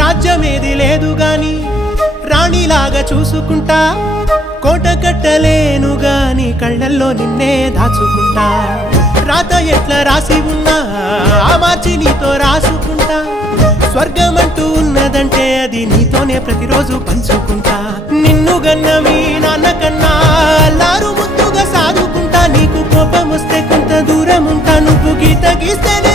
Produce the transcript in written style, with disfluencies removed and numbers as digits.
రాజ్యమేది లేదు గాని రాణిలాగా చూసుకుంటా, కోట కట్టలేను గాని కళ్ళల్లో నిన్నే దాచుకుంటా. రాత ఎట్లా రాసి ఉన్నా ఆ మార్చి నీతో రాసుకుంటా. స్వర్గమంటూ ఉన్నదంటే అది నీతోనే ప్రతిరోజు పంచుకుంటా. నిన్ను గన్నవి నాన్నకన్నా అల్లారు ముద్దుగా సాదుకుంటా. నీకు కోపం వస్తే కొంత దూరం ఉంటా, నువ్వు గీత గీస్తేనే